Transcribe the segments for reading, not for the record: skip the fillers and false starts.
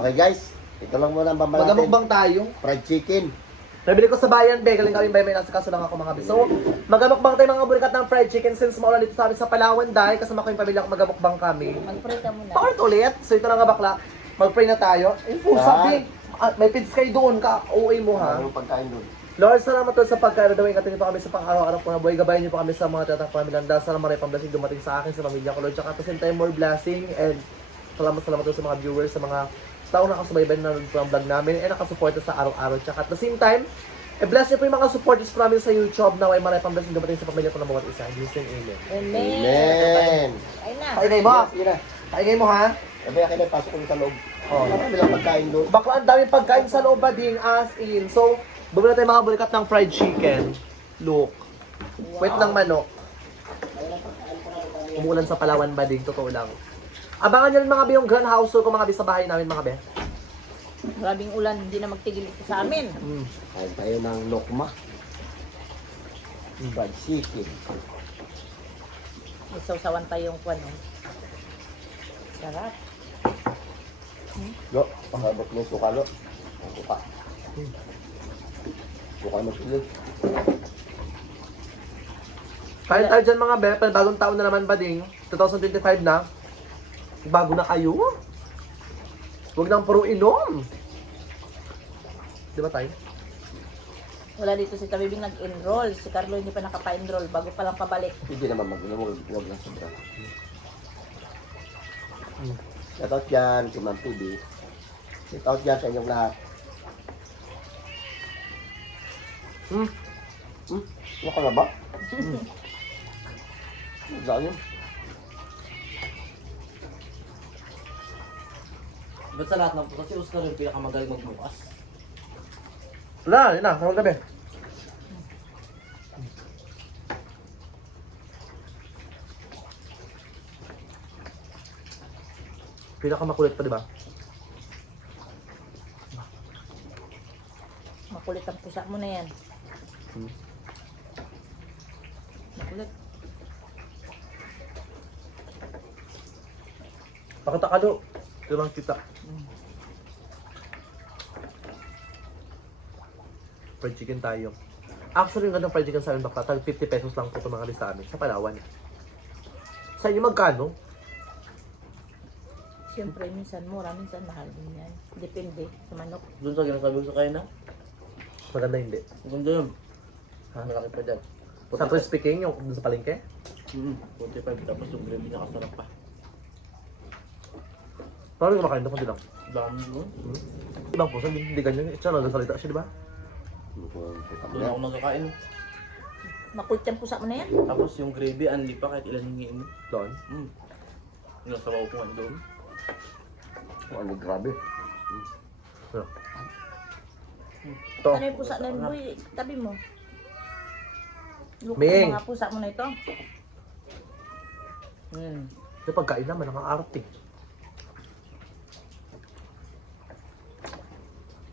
Okay guys, ito lang muna ang bamba natin. Magamukbang tayo. Fried chicken. Nabili ko sa bayan, be. Galing kami ba may nasa kaso lang ako mga bis. So, magamukbang tayo mga burikat ng fried chicken since maulan dito sa amin sa Palawan dahil kasama ko yung pamilya ko magamukbang kami. Mag-pray ka muna. Bakit ulit? So ito na nga bakla. Mag-pray na tayo. Yung pusa, be. May pids kayo doon ka. Uwi mo ha. Anong pagkain doon? Lord, salamat po sa pagkain na daw ingatin niyo po kami sa pang-araw-araw po na buhay. Gabayan niyo po kami sa mga tatang pamilyang dahil sana maraming pang-blessing dumating sa akin, sa pamilya ko, Lord. Tsaka at the same time, more blessing and salamat po sa mga viewers, sa mga tao na nakasubaybay na nanonood po ang vlog namin and nakasuporta sa araw-araw. Tsaka at the same time, bless niyo po yung mga supporters po namin sa YouTube na may maraming pang-blessing dumating sa pamilya ko na bawat isa. Jesus and amen. Amen. Ay na. Kaingay mo? Sige na. Kaingay mo ha? Sabi akin na, pasok ko sa loob. Oh. Marami lang pagkain doon. Bakla, ang daming pagkain sa loob ba ding as in. So, bumili tayo mga burikat ng fried chicken. Look. Wait ng manok. Umulan sa Palawan ba ding, totoo lang. Abangan nyo rin mga be yung grand house tour ko mga be sa bahay namin mga be. Grabing ulan, hindi na magtigil ito sa amin. Kain tayo ng lokma. Fried chicken. Isaw-sawan tayo yung kwan. Sarap. Lo, pakabot mo suka, lo. Suka. Suka mo sila. Kain tayo dyan mga be, pero bagong taon na naman ba ding, 2025 na. Bago na kayo. Huwag nang puro inom. Di ba tayo? Wala dito si Tabibing nag-enroll. Si Carlo hindi pa nakapa-enroll bago pa lang pabalik. Hindi naman mag-inom. Huwag lang sobra. Shoutout dyan, si Ma'am PB. Shoutout dyan sa inyong lahat. Ano ka na ba? Saan yun? Ba't sa lahat ng po? Kasi Oscar yung pinakamagaling magbukas. Wala, yun na, sa gabi. Pinakamakulit pa, di ba? Makulit ang pusa mo na yan. Makulit. Pakatakalo. Ito lang kita. Fried chicken tayo. Actually, yung gandang fried chicken sa amin bakla, tag 50 pesos lang po ito mga sa amin, sa Palawan. Sa inyo magkano? Siyempre, minsan mura, minsan mahal din yan. Depende sa manok. Doon sa ginasabi ko sa kain na. Maganda hindi. Maganda yun. Ha? Malaki pa dyan. Sa crispy king, yung dun sa palengke? 45 tapos yung gravy nakasarap pa. Parang yung kumakain doon, kundi lang. Dami mo. Ibang po, hindi ganyan. Siya nagsasalita siya, di ba? Doon ako nagkakain. Makulit ang pusa mo na yan. Tapos yung gravy, anli pa kahit ilan hingin mo. Doon. Yung sabaw ko nga doon. Ano, grabe. Ano? Ito. Ano yung pusa na yun, boy? Tabi mo. Look, Ming. mga pusa mo na ito. Yung pagkain naman, nakakaarte.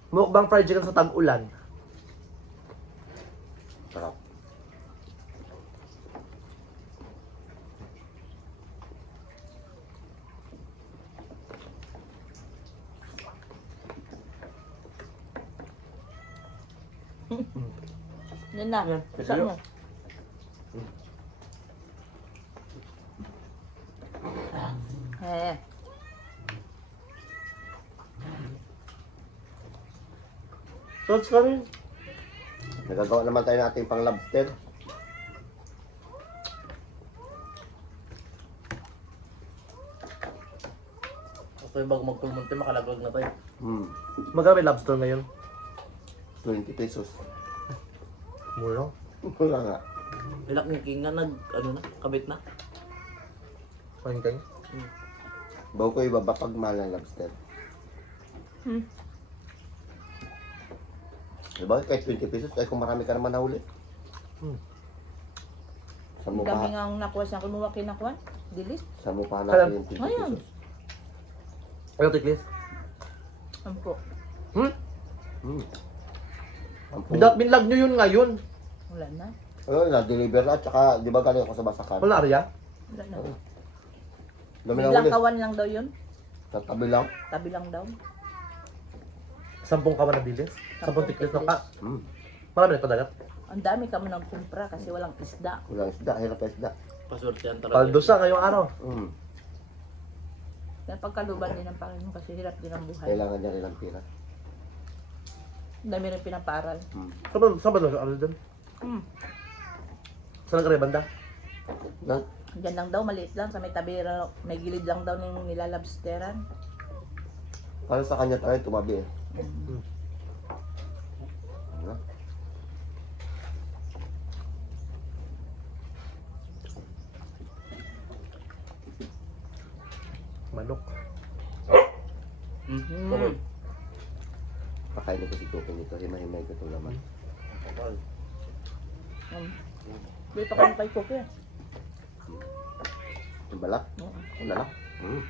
Mukbang fried chicken sa tag-ulan. Sarap. Yan na. Yan, Pusa pwede mo. Eh. Sauce ka rin. Nagagawa naman tayo ng ating pang lobster. Gusto yung bago magpulmunti, makalaglag na tayo. Magkano may lobster ngayon? 20 pesos. Mura. Wala nga. Ilak ni King nga ano na, kabit na. Paingkay. Bago ko ibaba pag mahal ng lobster. Diba? Kahit 20 pesos, ay kung marami ka naman nahuli. Saan mo Kami pa, nga ang nakuha siya. Kumuha kinakuha. Dilis. saan mo pa hanapin yung 20 Ayun. pesos? Ayaw, tiklis. Ampo. Binlag nyo yun ngayon. Wala na. Ayun, na-deliver na. Tsaka, di ba galing ako sa Basakan? Wala, Arya? Wala na. Dami na Biglang huli. kawan lang daw yun. Sa tabi lang. Tabi lang daw. 10 kawan na dilis. 10 tiklis na ka. Hmm. Marami na padagat. Ang dami kami ng kumpra kasi walang isda. Walang isda, hirap ang isda. Paswertehan talaga. Paldo siya ngayong araw. Hmm. Kaya pagkaluban din ng Panginoon kasi hirap din ang buhay. Kailangan niya rin ang pira. Ang dami rin pinapaaral. Hmm. Saan ba ano dyan? Saan ang banda? Na, Diyan lang daw, maliit lang. Sa may tabi, may gilid lang daw ng nilalabsteran. para sa kanya tayo tumabi eh. Ano? Manok. Mm. Pakainin ko si Choco nito, himay-himay ko itong laman. Hindi pa kami kay Cookie. Yung balak, Oo. ang lalak. Hmm.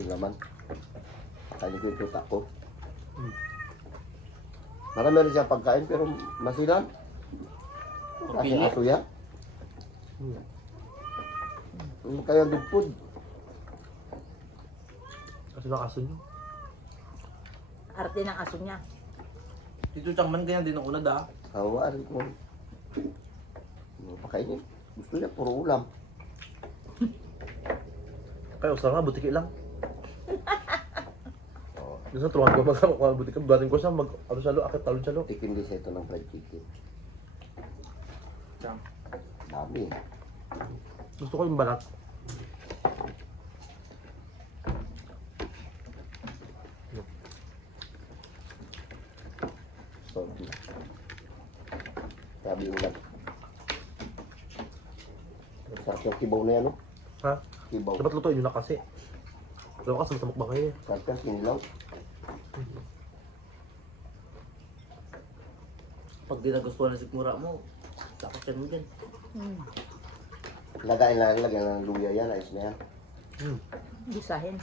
Yung laman. Pakainin ko yung tuta ko. Marami rin siya pagkain pero masilan. Kasi Pili. aso yan. Kaya dugpod. Kasi ng aso nyo. Arte ng aso niya. Dito Changman ganyan din ang una da. Hawaan ko. Pakainin. Gusto niya puro ulam. Kaya usap nga, butiki lang. Doon sa truhan ko, mag-butiki. Buhatin ko siya, ano siya lo, akit talon siya lo. Tikim din sa ito ng fried chicken. Chang. Dami. Gusto ko yung balat. Sorry. Sabi yung lang. Sarap yung kibaw na yan, no? Ha? Kibaw. Dapat lutuin nyo na kasi. Dapat kasi sa mukbang kayo eh. Sarap yung kinilaw. Pag di nagustuhan na sigmura mo, takas yan mo dyan. Lagain lang, lagyan ng luya yan. Ayos na yan. Gisahin.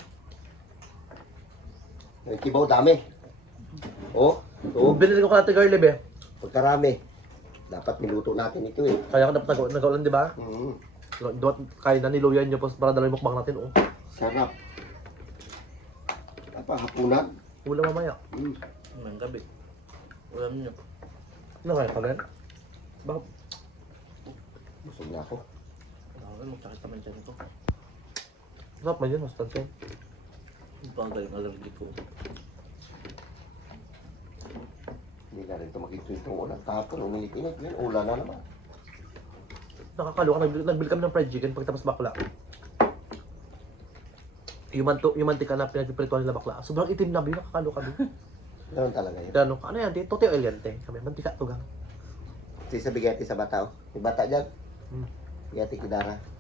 Yung kibaw dami. Oh, Oo, ito. binili ko kala Garlib eh. Pagkarami. Dapat niluto natin ito eh. Kaya ka dapat nag-ulan, di ba? Dapat kaya na niluyan nyo para dalawin mukbang natin, oh. Sarap. Apa, hapunan? Ulam mamaya. May gabi. Ulam nyo. Ano kaya ka rin? Bakit? Busog na ako. Magkakit naman dyan ito. Sarap man yun, hostan ko. Bagay yung allergy ko. Hindi na rin ito makikita itong ulan. Kahapon, umilit-init. Yan, ulan na naman. Nakakaloka, nagbili kami ng fried chicken pagkatapos bakla. Yung mantika na pinagpiprituhan nila bakla. Sobrang itim na yun, nakakaloka din. Ganun talaga yun. Kaya ano yan, tote oil yan, te. Kami, mantika to gang. Kasi sa bigati sa bata, oh. May bata dyan. Hmm. Bigati kidara.